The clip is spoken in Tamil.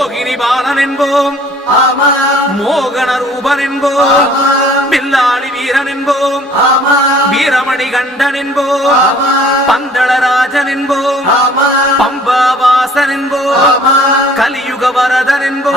மோகினி பாலன் என்போம். மோகன ரூபன் என்போம். பில்லாளி வீரன் என்போம். வீரமணி கண்டன் என்போம். பந்தளராஜன் என்போம். பம்பாவாசன் என்போம். கலியுக வரத